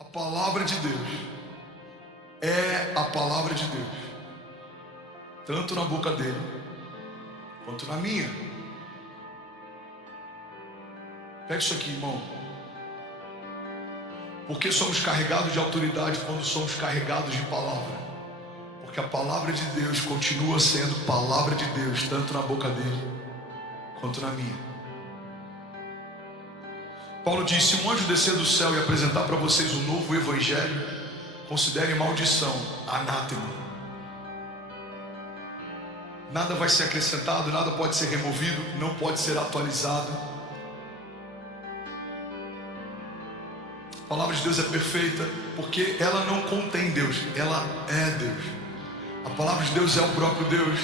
A palavra de Deus é a palavra de Deus, tanto na boca dele quanto na minha. Pega isso aqui, irmão. Por que somos carregados de autoridade quando somos carregados de palavra? Porque a palavra de Deus continua sendo palavra de Deus, tanto na boca dele quanto na minha. Paulo diz: se um anjo descer do céu e apresentar para vocês um novo evangelho, considerem maldição, anátema. Nada vai ser acrescentado, nada pode ser removido, não pode ser atualizado. A palavra de Deus é perfeita porque ela não contém Deus, ela é Deus. A palavra de Deus é o próprio Deus.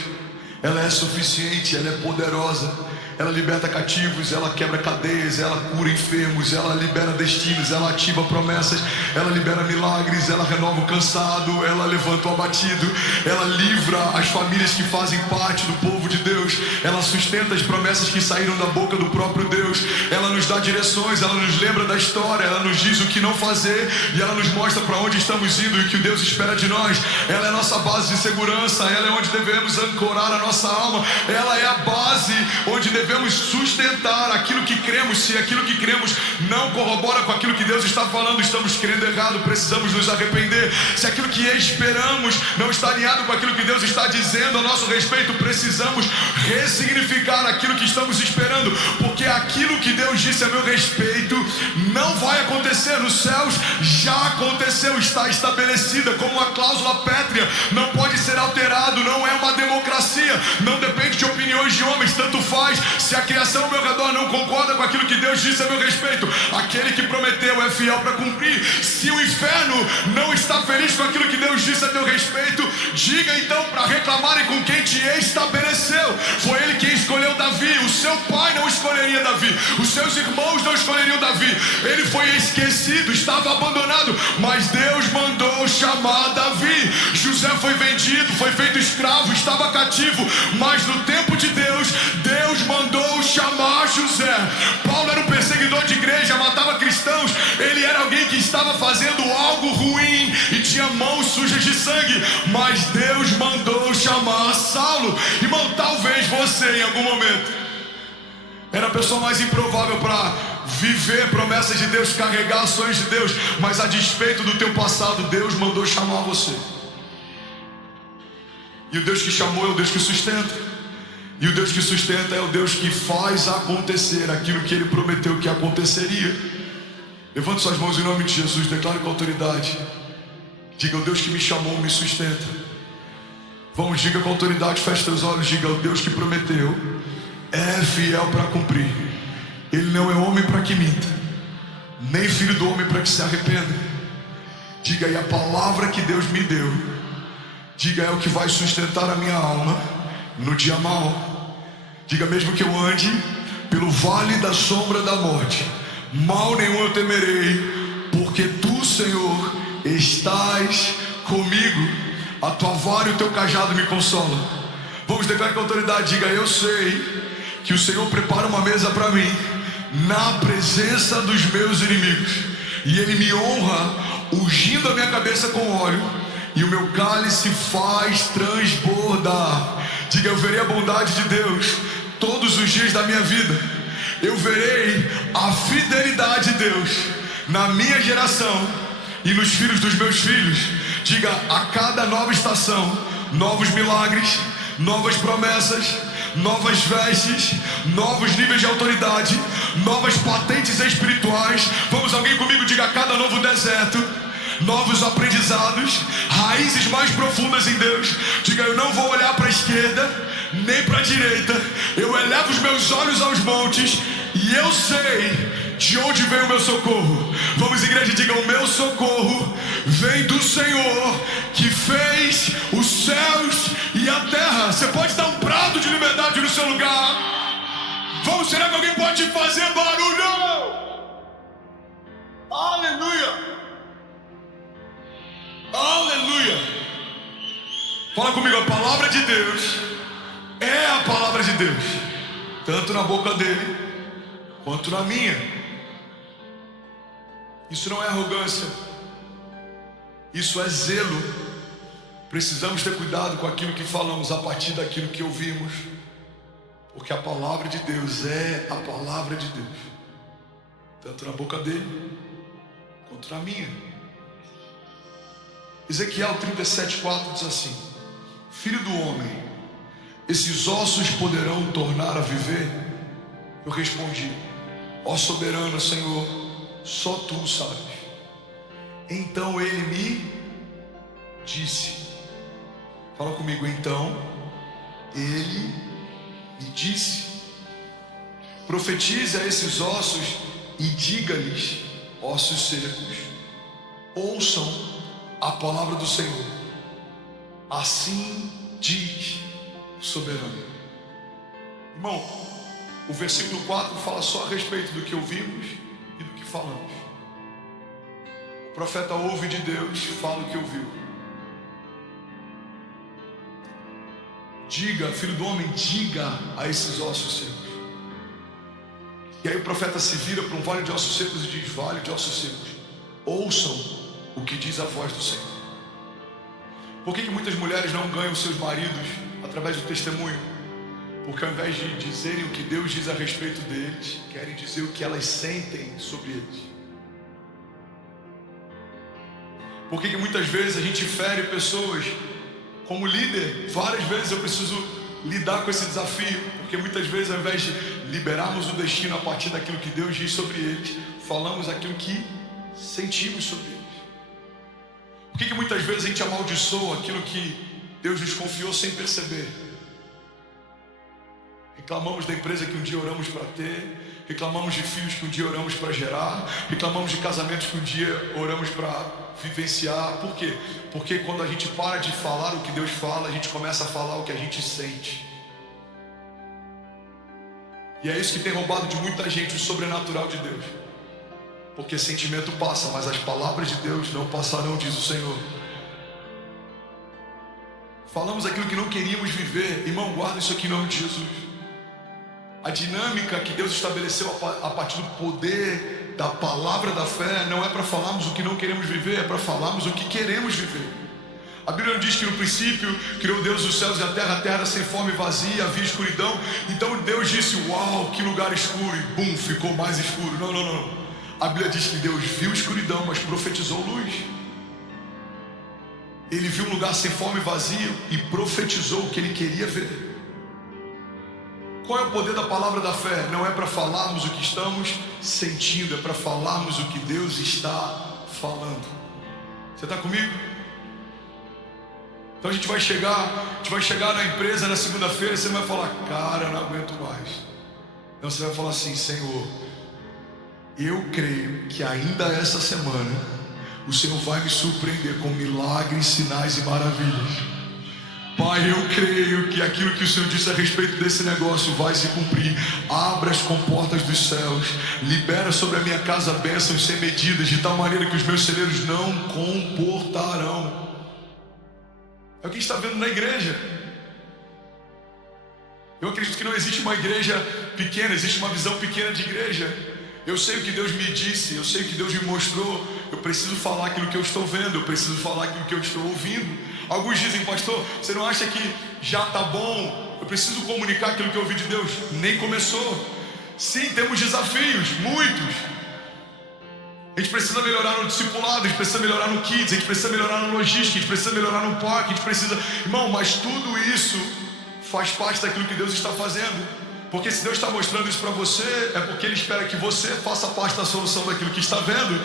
Ela é suficiente, ela é poderosa. Ela liberta cativos, ela quebra cadeias, ela cura enfermos, ela libera destinos, ela ativa promessas, ela libera milagres, ela renova o cansado, ela levanta o abatido, ela livra as famílias que fazem parte do povo de Deus, ela sustenta as promessas que saíram da boca do próprio Deus, ela nos dá direções, ela nos lembra da história, ela nos diz o que não fazer e ela nos mostra para onde estamos indo e o que Deus espera de nós. Ela é a nossa base de segurança, ela é onde devemos ancorar a nossa alma, ela é a base onde devemos sustentar aquilo que cremos. Se aquilo que cremos não corrobora com aquilo que Deus está falando, estamos crendo errado, precisamos nos arrepender. Se aquilo que esperamos não está alinhado com aquilo que Deus está dizendo a nosso respeito, precisamos ressignificar aquilo que estamos esperando, porque aquilo que Deus disse a meu respeito não vai acontecer nos céus, já aconteceu, está estabelecida como uma cláusula pétrea, não pode ser alterado, não é uma democracia, não depende de opiniões de homens, tanto faz se a criação ao meu redor não concorda com aquilo que Deus disse a meu respeito. Aquele que prometeu é fiel para cumprir. Se o inferno não está feliz com aquilo que Deus disse a teu respeito, diga então para reclamarem com quem te estabeleceu. Foi ele quem escolheu Davi. O seu pai não escolheria Davi, os seus irmãos não escolheriam Davi. Ele foi esquecido, estava abandonado, mas Deus mandou chamar Davi. José foi vendido, foi feito escravo, estava cativo, mas no tempo de Deus, Deus mandou chamar José. Paulo era um perseguidor de igreja, matava cristãos, ele era alguém que estava fazendo algo ruim e tinha mãos sujas de sangue, mas Deus mandou chamar Saulo. Irmão, talvez você em algum momento era a pessoa mais improvável para viver promessas de Deus, carregar ações de Deus, mas a despeito do teu passado, Deus mandou chamar você. E o Deus que chamou é o Deus que sustenta. E o Deus que sustenta é o Deus que faz acontecer aquilo que Ele prometeu que aconteceria. Levante suas mãos em nome de Jesus, declare com autoridade. Diga: o Deus que me chamou me sustenta. Vamos, diga com autoridade, feche teus olhos, diga: o Deus que prometeu é fiel para cumprir. Ele não é homem para que minta, nem filho do homem para que se arrependa. Diga: e a palavra que Deus me deu, diga, é o que vai sustentar a minha alma no dia mau. Diga: mesmo que eu ande pelo vale da sombra da morte, mal nenhum eu temerei, porque tu, Senhor, estás comigo. A tua vara e o teu cajado me consolam. Vamos declarar com autoridade, diga: eu sei que o Senhor prepara uma mesa para mim na presença dos meus inimigos, e Ele me honra ungindo a minha cabeça com óleo, e o meu cálice faz transbordar. Diga: eu verei a bondade de Deus todos os dias da minha vida. Eu verei a fidelidade de Deus na minha geração e nos filhos dos meus filhos. Diga: a cada nova estação, novos milagres, novas promessas, novas vestes, novos níveis de autoridade, novas patentes espirituais. Vamos, alguém comigo, diga: a cada novo deserto, novos aprendizados, raízes mais profundas em Deus. Diga: eu não vou olhar para a esquerda nem para a direita, eu elevo os meus olhos aos montes e eu sei de onde vem o meu socorro. Vamos, igreja, diga: o meu socorro vem do Senhor que fez os céus e a terra. Você pode dar um brado de liberdade no seu lugar? Vamos, será que alguém pode fazer barulho? Aleluia! Aleluia! Fala comigo: a palavra de Deus é a palavra de Deus, tanto na boca dele quanto na minha. Isso não é arrogância, Isso é zelo. Precisamos ter cuidado com aquilo que falamos a partir daquilo que ouvimos, porque a palavra de Deus é a palavra de Deus, tanto na boca dele quanto na minha. Ezequiel 37:4 diz assim: Filho do homem, esses ossos poderão tornar a viver? Eu respondi: ó soberano Senhor, só tu sabes. Então ele me disse, fala comigo, então ele me disse: profetize a esses ossos e diga-lhes, ossos secos, ouçam a palavra do Senhor. Assim diz o soberano. Irmão, o versículo 4 fala só a respeito do que ouvimos e do que falamos. O profeta ouve de Deus, fala o que ouviu. Diga, filho do homem, diga a esses ossos secos. E aí o profeta se vira para um vale de ossos secos e diz: vale de ossos secos, ouçam o que diz a voz do Senhor. Por que muitas mulheres não ganham seus maridos através do testemunho? Porque ao invés de dizerem o que Deus diz a respeito deles, querem dizer o que elas sentem sobre eles. Por que muitas vezes a gente fere pessoas? Como líder, várias vezes eu preciso lidar com esse desafio, porque muitas vezes ao invés de liberarmos o destino a partir daquilo que Deus diz sobre eles, falamos aquilo que sentimos sobre eles. Por que muitas vezes a gente amaldiçoa aquilo que Deus nos confiou sem perceber? Reclamamos da empresa que um dia oramos para ter, reclamamos de filhos que um dia oramos para gerar, reclamamos de casamentos que um dia oramos para vivenciar. Por quê? Porque quando a gente para de falar o que Deus fala, a gente começa a falar o que a gente sente. E é isso que tem roubado de muita gente o sobrenatural de Deus. Porque sentimento passa, mas as palavras de Deus não passarão, diz o Senhor. Falamos aquilo que não queríamos viver. Irmão, guarda isso aqui em nome de Jesus. A dinâmica que Deus estabeleceu a partir do poder da palavra da fé não é para falarmos o que não queremos viver, é para falarmos o que queremos viver. A Bíblia não diz que no princípio criou Deus os céus e a terra era sem forma e vazia, havia escuridão. Então Deus disse: uau, que lugar escuro, e bum, ficou mais escuro. Não. A Bíblia diz que Deus viu escuridão, mas profetizou luz. Ele viu um lugar sem forma e vazio e profetizou o que ele queria ver. Qual é o poder da palavra da fé? Não é para falarmos o que estamos sentindo, é para falarmos o que Deus está falando. Você está comigo? Então a gente vai chegar na empresa na segunda-feira e você vai falar: cara, não aguento mais. Então você vai falar assim: Senhor, eu creio que ainda essa semana o Senhor vai me surpreender com milagres, sinais e maravilhas. Pai, eu creio que aquilo que o Senhor disse a respeito desse negócio vai se cumprir. Abra as comportas dos céus, libera sobre a minha casa bênçãos sem medidas, de tal maneira que os meus celeiros não comportarão. É o que a gente está vendo na igreja. Eu acredito que não existe uma igreja pequena, existe uma visão pequena de igreja. Eu sei o que Deus me disse, eu sei o que Deus me mostrou. Eu preciso falar aquilo que eu estou vendo, eu preciso falar aquilo que eu estou ouvindo. Alguns dizem: pastor, você não acha que já está bom? Eu preciso comunicar aquilo que eu ouvi de Deus. Nem começou. Sim, temos desafios, muitos. A gente precisa melhorar no discipulado, a gente precisa melhorar no kids, a gente precisa melhorar na logística, a gente precisa melhorar no parque, a gente precisa... Irmão, mas tudo isso faz parte daquilo que Deus está fazendo. Porque se Deus está mostrando isso para você, é porque Ele espera que você faça parte da solução daquilo que está vendo.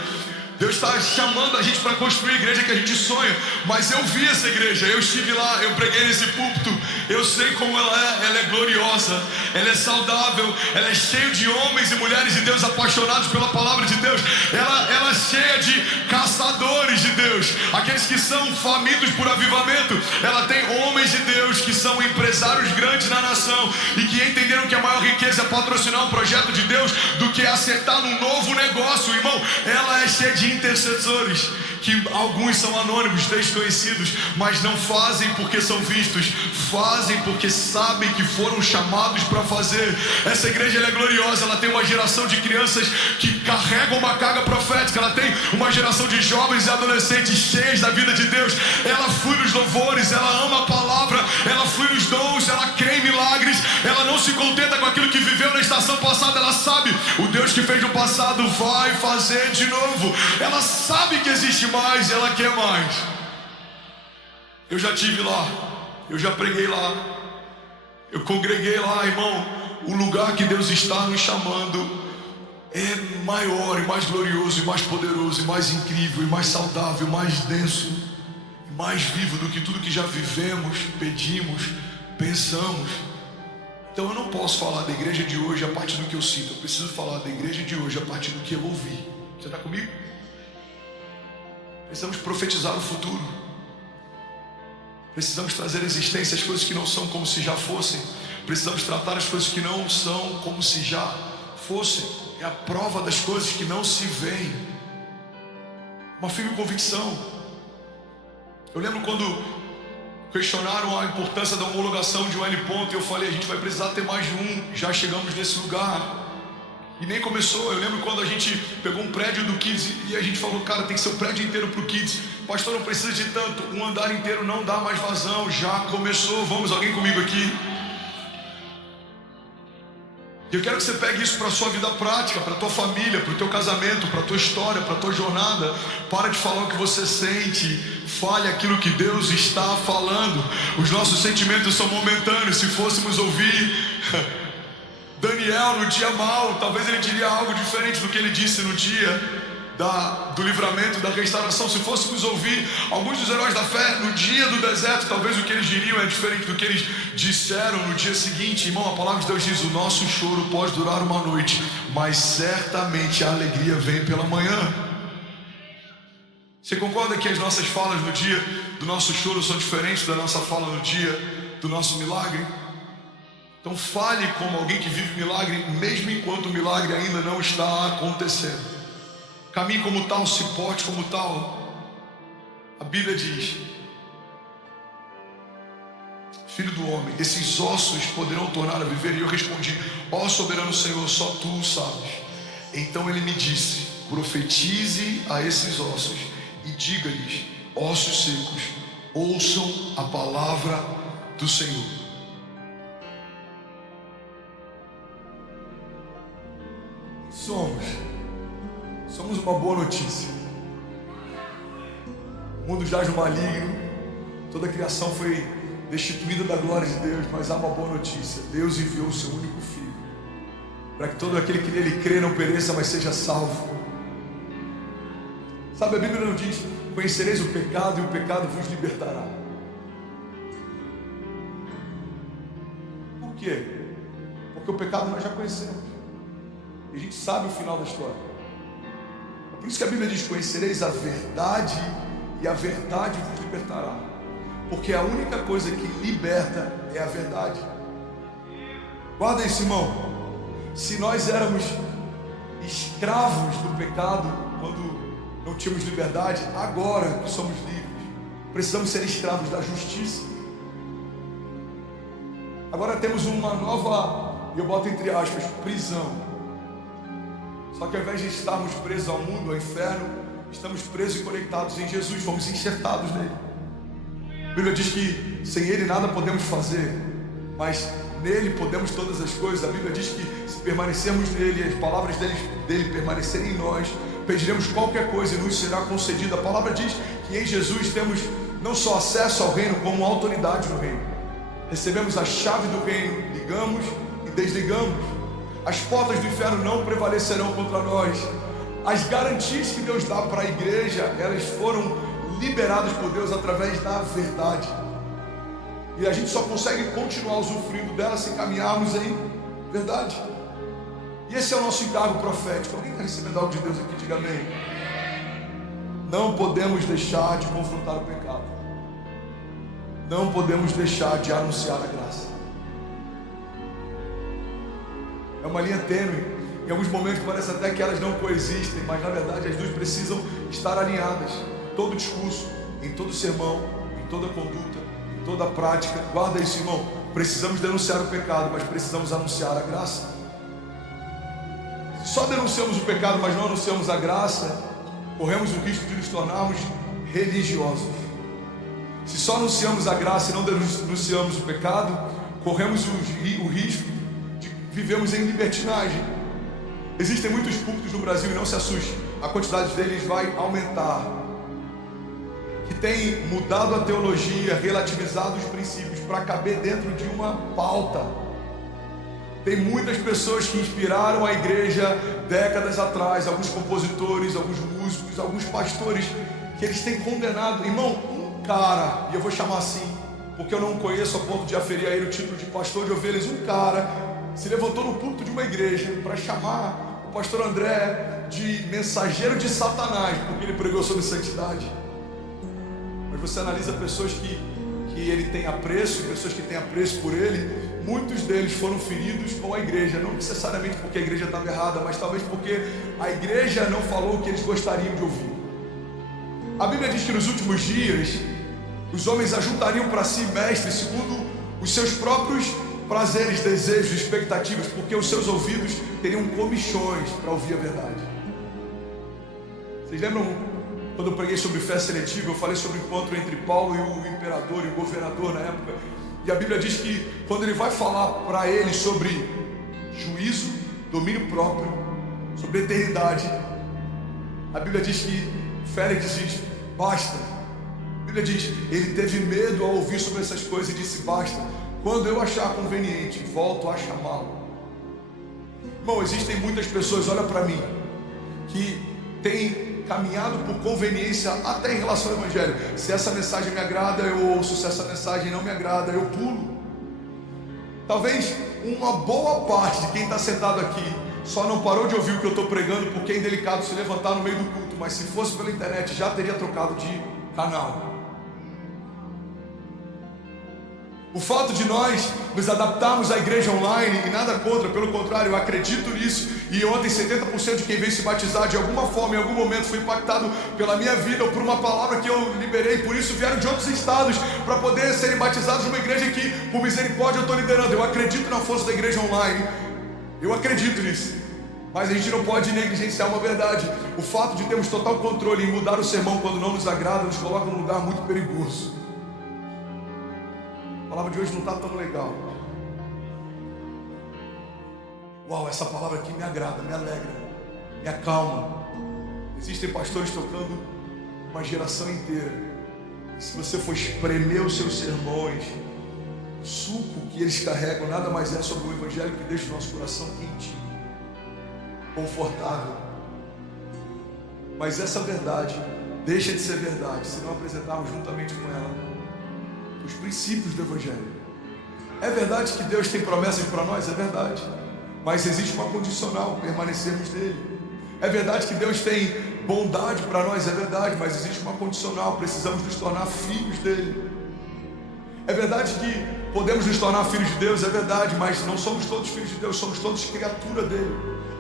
Deus está chamando a gente para construir a igreja que a gente sonha. Mas eu vi essa igreja, eu estive lá, eu preguei nesse púlpito. Eu sei como ela é gloriosa, ela é saudável, ela é cheia de homens e mulheres de Deus apaixonados pela palavra de Deus. Ela é cheia de caçadores de Deus, aqueles que são famintos por avivamento. Ela tem homens de Deus que são empresários grandes na nação e que entenderam que a maior riqueza é patrocinar um projeto de Deus do que acertar num novo negócio. Irmão, ela é cheia de intercessores que alguns são anônimos, desconhecidos, mas não fazem porque são vistos, fazem porque sabem que foram chamados para fazer. Essa igreja ela é gloriosa, ela tem uma geração de crianças que carregam uma carga profética, ela tem uma geração de jovens e adolescentes cheios da vida de Deus. Ela flui nos louvores, ela ama a palavra, ela flui nos dons, ela crê em milagres, ela não se contenta com aquilo que viveu na estação passada, ela sabe, o Deus que fez no passado vai fazer de novo. Ela sabe que existe mais, ela quer mais. Eu já estive lá, eu já preguei lá, eu congreguei lá, irmão. O lugar que Deus está nos chamando é maior e mais glorioso e mais poderoso e mais incrível e mais saudável, mais denso e mais vivo do que tudo que já vivemos, pedimos, pensamos. Então eu não posso falar da igreja de hoje a partir do que eu sinto, eu preciso falar da igreja de hoje a partir do que eu ouvi. Você está comigo? Precisamos profetizar o futuro, precisamos trazer à existência as coisas que não são como se já fossem, precisamos tratar as coisas que não são como se já fossem. É a prova das coisas que não se veem, uma firme convicção. Eu lembro quando questionaram a importância da homologação de um L-ponto, e eu falei, a gente vai precisar ter mais de um, já chegamos nesse lugar. E nem começou. Eu lembro quando a gente pegou um prédio do Kids e a gente falou, cara, tem que ser o prédio inteiro para o Kids. Pastor, não precisa de tanto, um andar inteiro não dá mais vazão, já começou. Vamos, alguém comigo aqui? E eu quero que você pegue isso para a sua vida prática, para a tua família, para o teu casamento, para a tua história, para a tua jornada. Para de falar o que você sente, fale aquilo que Deus está falando. Os nossos sentimentos são momentâneos. Se fôssemos ouvir Daniel no dia mau, talvez ele diria algo diferente do que ele disse no dia do livramento, da restauração. Se fôssemos ouvir alguns dos heróis da fé no dia do deserto, talvez o que eles diriam é diferente do que eles disseram no dia seguinte. Irmão, a palavra de Deus diz, o nosso choro pode durar uma noite, mas certamente a alegria vem pela manhã. Você concorda que as nossas falas no dia do nosso choro são diferentes da nossa fala no dia do nosso milagre? Então fale como alguém que vive milagre, mesmo enquanto o milagre ainda não está acontecendo. Caminhe como tal, se porte como tal. A Bíblia diz, Filho do homem, esses ossos poderão tornar a viver? E eu respondi, ó soberano Senhor, só tu o sabes. Então ele me disse, profetize a esses ossos e diga-lhes, ossos secos, ouçam a palavra do Senhor. Somos uma boa notícia. O mundo jaz no maligno, toda a criação foi destituída da glória de Deus, mas há uma boa notícia. Deus enviou o seu único Filho, para que todo aquele que nele crê não pereça, mas seja salvo. Sabe, a Bíblia não diz, conhecereis o pecado e o pecado vos libertará. Por quê? Porque o pecado nós já conhecemos, e a gente sabe o final da história. Por isso que a Bíblia diz, conhecereis a verdade e a verdade vos libertará. Porque a única coisa que liberta é a verdade. Guarda isso, irmão. Se nós éramos escravos do pecado quando não tínhamos liberdade, agora que somos livres, precisamos ser escravos da justiça. Agora temos uma nova, eu boto entre aspas, prisão. Só que ao invés de estarmos presos ao mundo, ao inferno, estamos presos e conectados em Jesus, fomos enxertados nele. A Bíblia diz que sem ele nada podemos fazer, mas nele podemos todas as coisas. A Bíblia diz que se permanecermos nele, as palavras dele permanecerem em nós, pediremos qualquer coisa e nos será concedida. A palavra diz que em Jesus temos não só acesso ao reino, como autoridade no reino. Recebemos a chave do reino, ligamos e desligamos. As portas do inferno não prevalecerão contra nós. As garantias que Deus dá para a igreja, elas foram liberadas por Deus através da verdade. E a gente só consegue continuar usufruindo dela se caminharmos em verdade. E esse é o nosso encargo profético. Alguém está recebendo algo de Deus aqui? Diga amém. Não podemos deixar de confrontar o pecado. Não podemos deixar de anunciar a graça. É uma linha tênue. Em alguns momentos parece até que elas não coexistem, mas na verdade as duas precisam estar alinhadas. todo discurso, em todo sermão, em toda conduta, em toda prática. Guarda isso, irmão. Precisamos denunciar o pecado, mas precisamos anunciar a graça. Se só denunciamos o pecado, mas não anunciamos a graça, corremos o risco de nos tornarmos religiosos. Se só anunciamos a graça e não denunciamos o pecado, corremos o risco de vivermos em libertinagem. Existem muitos púlpitos no Brasil, e não se assuste, a quantidade deles vai aumentar, que tem mudado a teologia, relativizado os princípios para caber dentro de uma pauta. Tem muitas pessoas que inspiraram a igreja décadas atrás, alguns compositores, alguns músicos, alguns pastores, que eles têm condenado. Irmão, um cara, e eu vou chamar assim, porque eu não conheço a ponto de aferir a ele o título de pastor de ovelhas, um cara se levantou no púlpito de uma igreja para chamar o pastor André de mensageiro de Satanás, porque ele pregou sobre santidade. Mas você analisa pessoas que ele tem apreço, pessoas que têm apreço por ele, muitos deles foram feridos com a igreja, não necessariamente porque a igreja estava errada, mas talvez porque a igreja não falou o que eles gostariam de ouvir. A Bíblia diz que nos últimos dias os homens ajuntariam para si mestres segundo os seus próprios prazeres, desejos, expectativas, porque os seus ouvidos teriam comichões para ouvir a verdade. Vocês lembram quando eu preguei sobre fé seletiva? Eu falei sobre o encontro entre Paulo e o imperador e o governador na época. E a Bíblia diz que quando ele vai falar para ele sobre juízo, domínio próprio, sobre eternidade, a Bíblia diz que Félix diz, basta. A Bíblia diz, ele teve medo ao ouvir sobre essas coisas e disse, basta. Quando eu achar conveniente, volto a chamá-lo. Irmão, existem muitas pessoas, olha para mim, que têm caminhado por conveniência até em relação ao Evangelho. Se essa mensagem me agrada, eu ouço. Se essa mensagem não me agrada, eu pulo. Talvez uma boa parte de quem está sentado aqui só não parou de ouvir o que eu estou pregando porque é indelicado se levantar no meio do culto, mas se fosse pela internet já teria trocado de canal. O fato de nós nos adaptarmos à igreja online, e nada contra, pelo contrário, eu acredito nisso. E ontem 70% de quem veio se batizar de alguma forma, em algum momento, foi impactado pela minha vida ou por uma palavra que eu liberei. Por isso vieram de outros estados para poder serem batizados numa igreja que, por misericórdia, eu estou liderando. Eu acredito na força da igreja online. Eu acredito nisso. Mas a gente não pode negligenciar uma verdade. O fato de termos total controle em mudar o sermão quando não nos agrada, nos coloca num lugar muito perigoso. A palavra de hoje não está tão legal. Uau, essa palavra aqui me agrada, me alegra, me acalma. Existem pastores tocando uma geração inteira. E se você for espremer os seus sermões, o suco que eles carregam nada mais é sobre o Evangelho que deixa o nosso coração quentinho, confortável. Mas essa verdade deixa de ser verdade se não apresentarmos juntamente com ela os princípios do Evangelho. É verdade que Deus tem promessas para nós? É verdade. Mas existe uma condicional, permanecermos nele. É verdade que Deus tem bondade para nós? É verdade, mas existe uma condicional, precisamos nos tornar filhos dele. É verdade que podemos nos tornar filhos de Deus? É verdade, mas não somos todos filhos de Deus, somos todos criatura dele.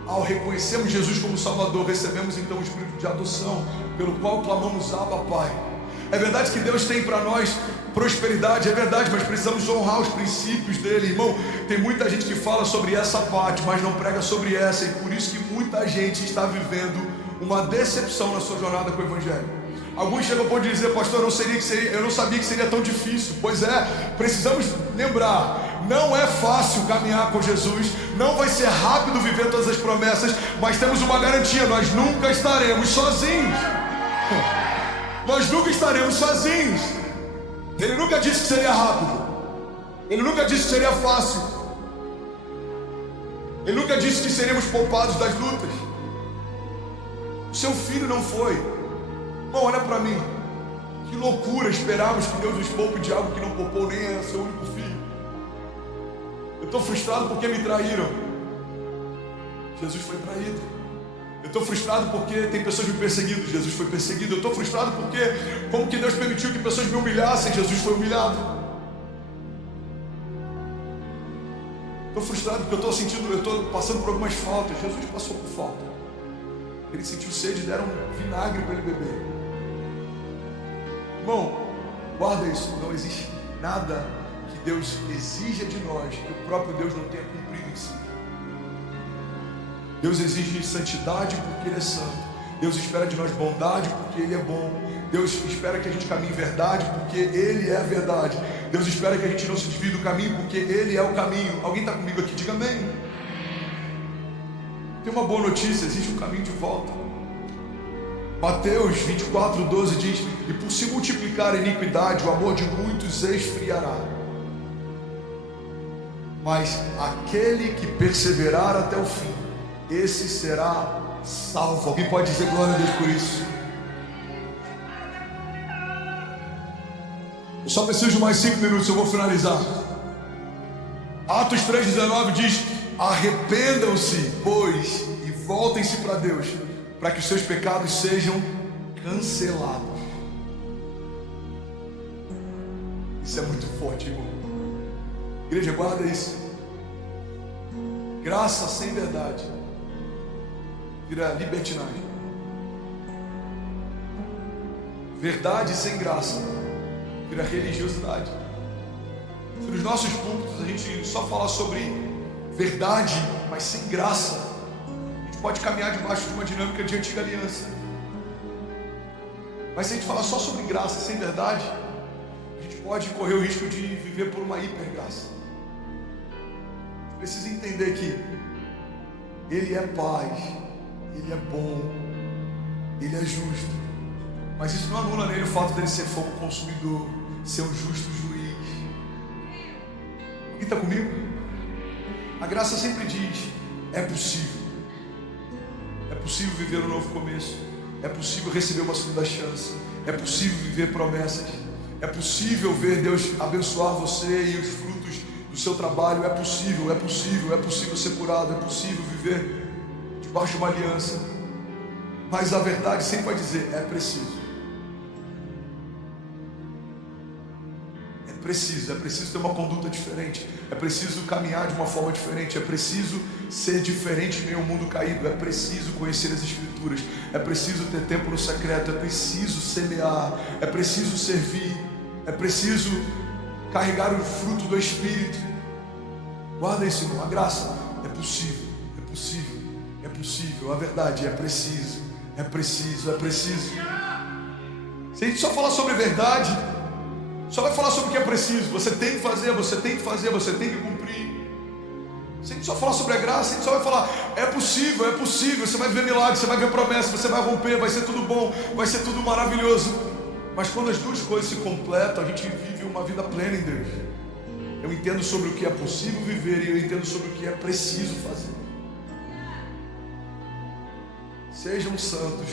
Ao reconhecermos Jesus como Salvador, recebemos então o Espírito de adoção, pelo qual clamamos Abba, Pai. É verdade que Deus tem para nós prosperidade, é verdade, mas precisamos honrar os princípios dele. Irmão, tem muita gente que fala sobre essa parte, mas não prega sobre essa, e por isso que muita gente está vivendo uma decepção na sua jornada com o Evangelho. Alguns chegam a ponto de dizer, pastor, eu não sabia que seria tão difícil. Pois é, precisamos lembrar, não é fácil caminhar com Jesus, não vai ser rápido viver todas as promessas, mas temos uma garantia, nós nunca estaremos sozinhos. Nós nunca estaremos sozinhos. Ele nunca disse que seria rápido. Ele nunca disse que seria fácil. Ele nunca disse que seríamos poupados das lutas. O seu filho não foi. Bom, olha para mim. Que loucura esperarmos que Deus nos poupe de algo que não poupou nem é seu único filho. Eu estou frustrado porque me traíram. Jesus foi traído. Eu estou frustrado porque tem pessoas me perseguindo. Jesus foi perseguido. Eu estou frustrado porque como que Deus permitiu que pessoas me humilhassem? Jesus foi humilhado. Estou frustrado porque eu estou passando por algumas faltas. Jesus passou por falta. Ele sentiu sede e deram vinagre para ele beber. Irmão, guarda isso, não existe nada que Deus exija de nós que o próprio Deus não tenha cumprido em si. Deus exige santidade porque Ele é santo. Deus espera de nós bondade porque Ele é bom. Deus espera que a gente caminhe em verdade porque Ele é a verdade. Deus espera que a gente não se desvie do caminho porque Ele é o caminho. Alguém está comigo aqui? Diga amém. Tem uma boa notícia, existe um caminho de volta. Mateus 24:12 diz: e por se multiplicar a iniquidade, o amor de muitos esfriará. Mas aquele que perseverar até o fim, esse será salvo. Alguém pode dizer glória a Deus por isso? Eu só preciso de mais 5 minutos, eu vou finalizar. Atos 3:19 diz: arrependam-se, pois, e voltem-se para Deus, para que os seus pecados sejam cancelados. Isso é muito forte, irmão. Igreja, guarda isso. Graça sem verdade vira libertinagem. Verdade sem graça vira religiosidade. Se nos nossos púlpitos a gente só falar sobre verdade, mas sem graça, a gente pode caminhar debaixo de uma dinâmica de antiga aliança. Mas se a gente falar só sobre graça sem verdade, a gente pode correr o risco de viver por uma hipergraça. A gente precisa entender que Ele é paz, Ele é bom, Ele é justo. Mas isso não anula nele o fato dele ser fogo consumidor, ser um justo juiz. Alguém está comigo? A graça sempre diz: é possível. É possível viver um novo começo. É possível receber uma segunda chance. É possível viver promessas. É possível ver Deus abençoar você e os frutos do seu trabalho. É possível, é possível, é possível ser curado. É possível viver debaixo de uma aliança. Mas a verdade sempre vai dizer: é preciso. É preciso ter uma conduta diferente, é preciso caminhar de uma forma diferente, é preciso ser diferente em meio ao mundo caído, é preciso conhecer as Escrituras, é preciso ter tempo no secreto, é preciso semear, é preciso servir, é preciso carregar o fruto do Espírito. Guarda isso, irmão, a graça é possível, é possível, é possível, a verdade é preciso, é preciso, é preciso. Se a gente só falar sobre verdade, só vai falar sobre o que é preciso. Você tem que fazer, você tem que fazer, você tem que cumprir. Se a gente só falar sobre a graça, a gente só vai falar: é possível, você vai ver milagres, você vai ver promessas, você vai romper, vai ser tudo bom, vai ser tudo maravilhoso. Mas quando as duas coisas se completam, a gente vive uma vida plena em Deus. Eu entendo sobre o que é possível viver e eu entendo sobre o que é preciso fazer. Sejam santos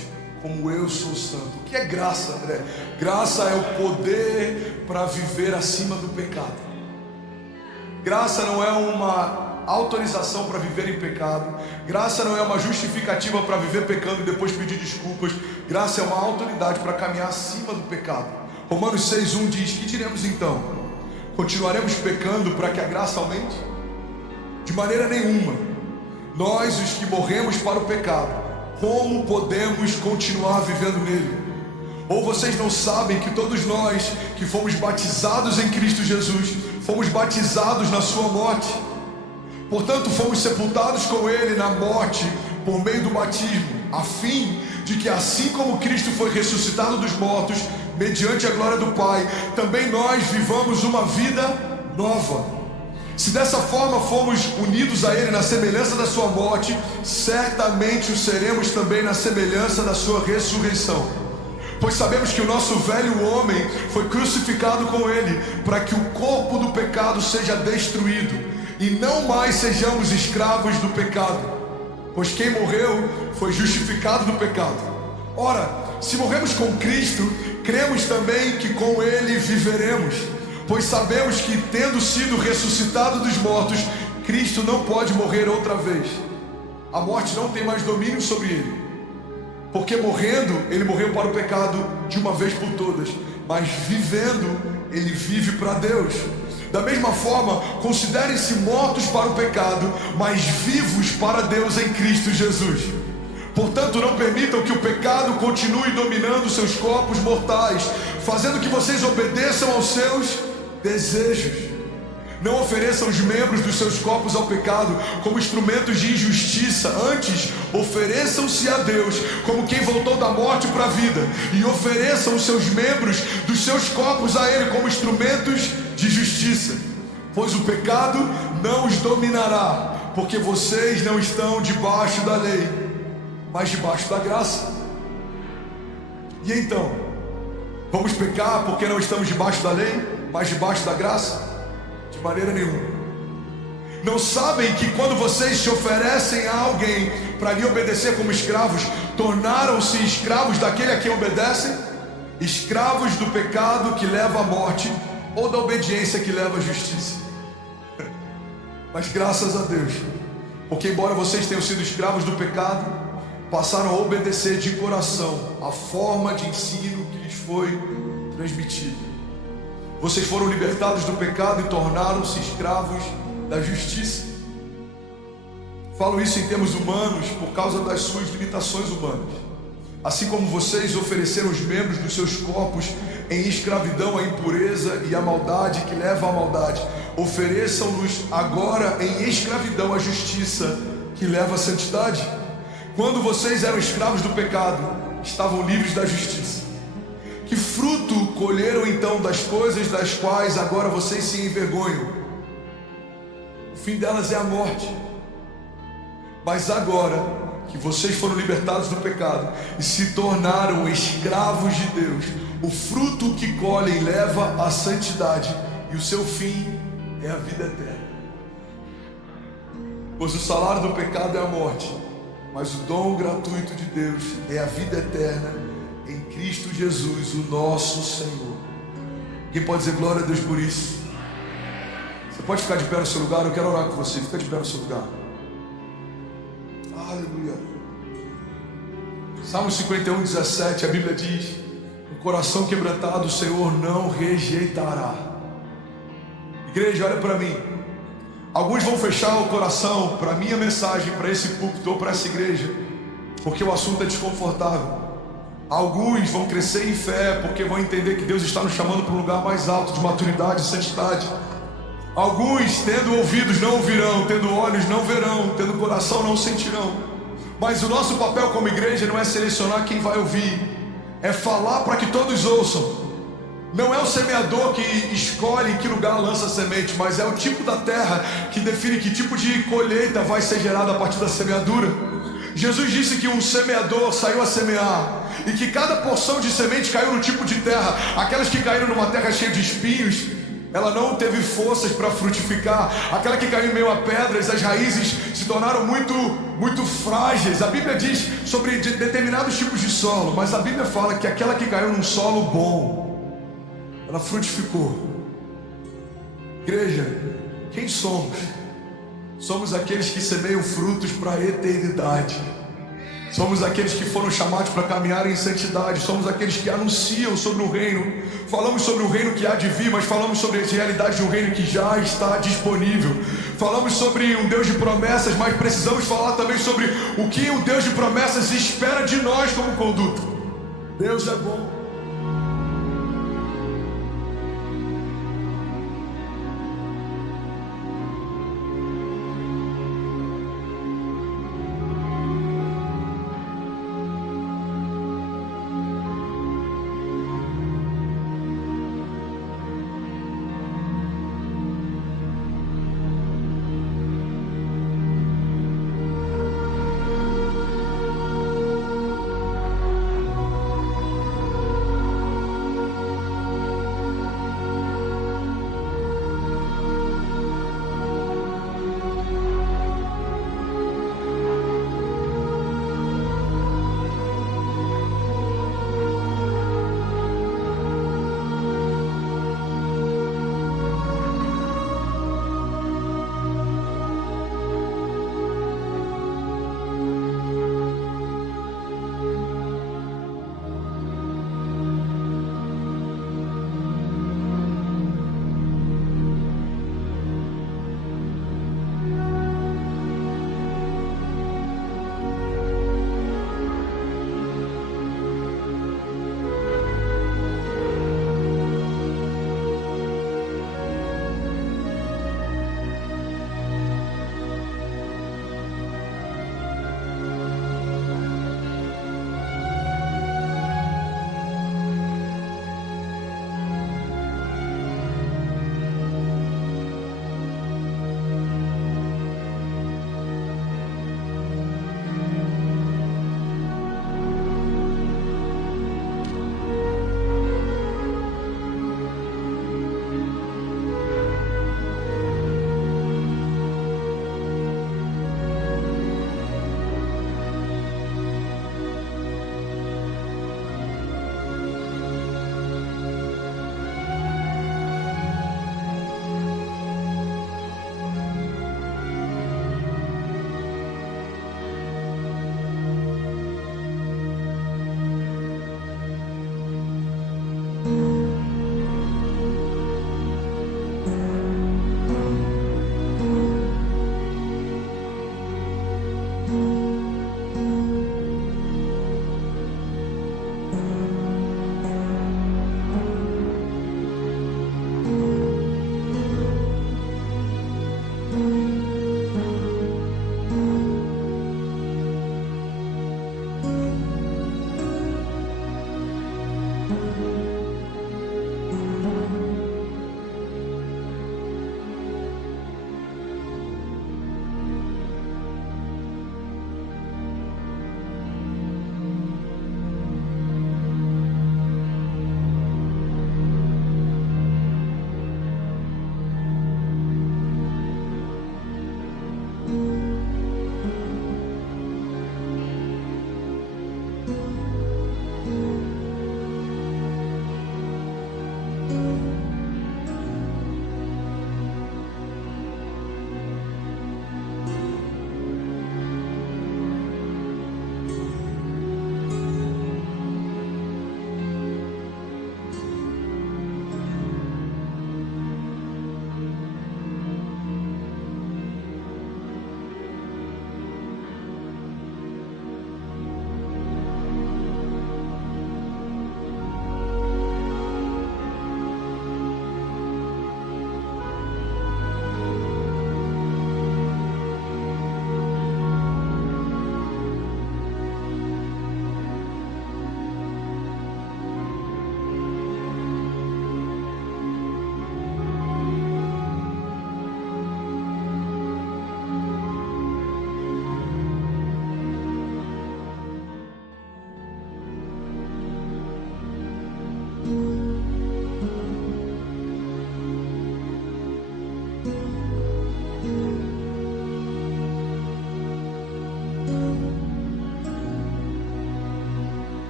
como eu sou santo. O que é graça, André? Graça é o poder para viver acima do pecado. Graça não é uma autorização para viver em pecado. Graça não é uma justificativa para viver pecando e depois pedir desculpas. Graça é uma autoridade para caminhar acima do pecado. Romanos 6:1 diz: que diremos então? Continuaremos pecando para que a graça aumente? De maneira nenhuma. Nós, os que morremos para o pecado, como podemos continuar vivendo nele? Ou vocês não sabem que todos nós que fomos batizados em Cristo Jesus, fomos batizados na sua morte? Portanto, fomos sepultados com Ele na morte por meio do batismo, a fim de que assim como Cristo foi ressuscitado dos mortos, mediante a glória do Pai, também nós vivamos uma vida nova. Se dessa forma fomos unidos a Ele na semelhança da sua morte, certamente o seremos também na semelhança da sua ressurreição. Pois sabemos que o nosso velho homem foi crucificado com Ele, para que o corpo do pecado seja destruído, e não mais sejamos escravos do pecado. Pois quem morreu foi justificado do pecado. Ora, se morremos com Cristo, cremos também que com Ele viveremos. Pois sabemos que, tendo sido ressuscitado dos mortos, Cristo não pode morrer outra vez. A morte não tem mais domínio sobre Ele, porque morrendo, Ele morreu para o pecado de uma vez por todas, mas vivendo, Ele vive para Deus. Da mesma forma, considerem-se mortos para o pecado, mas vivos para Deus em Cristo Jesus. Portanto, não permitam que o pecado continue dominando seus corpos mortais, fazendo que vocês obedeçam aos seus desejos. Não ofereçam os membros dos seus corpos ao pecado como instrumentos de injustiça. Antes, ofereçam-se a Deus como quem voltou da morte para a vida, e ofereçam os seus membros dos seus corpos a Ele como instrumentos de justiça. Pois o pecado não os dominará, porque vocês não estão debaixo da lei, mas debaixo da graça. E então, vamos pecar porque não estamos debaixo da lei, mas debaixo da graça? De maneira nenhuma. Não sabem que quando vocês se oferecem a alguém para lhe obedecer como escravos, tornaram-se escravos daquele a quem obedecem? Escravos do pecado que leva à morte, ou da obediência que leva à justiça? Mas graças a Deus, porque embora vocês tenham sido escravos do pecado, passaram a obedecer de coração a forma de ensino que lhes foi transmitida. Vocês foram libertados do pecado e tornaram-se escravos da justiça. Falo isso em termos humanos por causa das suas limitações humanas. Assim como vocês ofereceram os membros dos seus corpos em escravidão à impureza e à maldade que leva à maldade, ofereçam-nos agora em escravidão à justiça que leva à santidade. Quando vocês eram escravos do pecado, estavam livres da justiça. Que fruto colheram então das coisas das quais agora vocês se envergonham? O fim delas é a morte. Mas agora que vocês foram libertados do pecado e se tornaram escravos de Deus, o fruto que colhem leva à santidade, e o seu fim é a vida eterna. Pois o salário do pecado é a morte, mas o dom gratuito de Deus é a vida eterna em Cristo Jesus, o nosso Senhor. Quem pode dizer glória a Deus por isso? Você pode ficar de pé no seu lugar? Eu quero orar com você. Fica de pé no seu lugar. Aleluia. Salmo 51, 17, a Bíblia diz: o coração quebrantado o Senhor não rejeitará. Igreja, olha para mim. Alguns vão fechar o coração para a minha mensagem, para esse púlpito ou para essa igreja, porque o assunto é desconfortável. Alguns vão crescer em fé porque vão entender que Deus está nos chamando para um lugar mais alto de maturidade e santidade. Alguns, tendo ouvidos, não ouvirão, tendo olhos, não verão, tendo coração, não sentirão. Mas o nosso papel como igreja não é selecionar quem vai ouvir, é falar para que todos ouçam. Não é o semeador que escolhe em que lugar lança a semente, mas é o tipo da terra que define que tipo de colheita vai ser gerada a partir da semeadura. Jesus disse que um semeador saiu a semear, e que cada porção de semente caiu no tipo de terra. Aquelas que caíram numa terra cheia de espinhos, ela não teve forças para frutificar. Aquela que caiu em meio a pedras, as raízes se tornaram muito frágeis. A Bíblia diz sobre determinados tipos de solo, mas a Bíblia fala que aquela que caiu num solo bom, ela frutificou. Igreja, quem somos? Somos aqueles que semeiam frutos para a eternidade. Somos aqueles que foram chamados para caminhar em santidade. Somos aqueles que anunciam sobre o reino. Falamos sobre o reino que há de vir, mas falamos sobre a realidade de um reino que já está disponível. Falamos sobre um Deus de promessas, mas precisamos falar também sobre o que o Deus de promessas espera de nós como conduta. Deus é bom.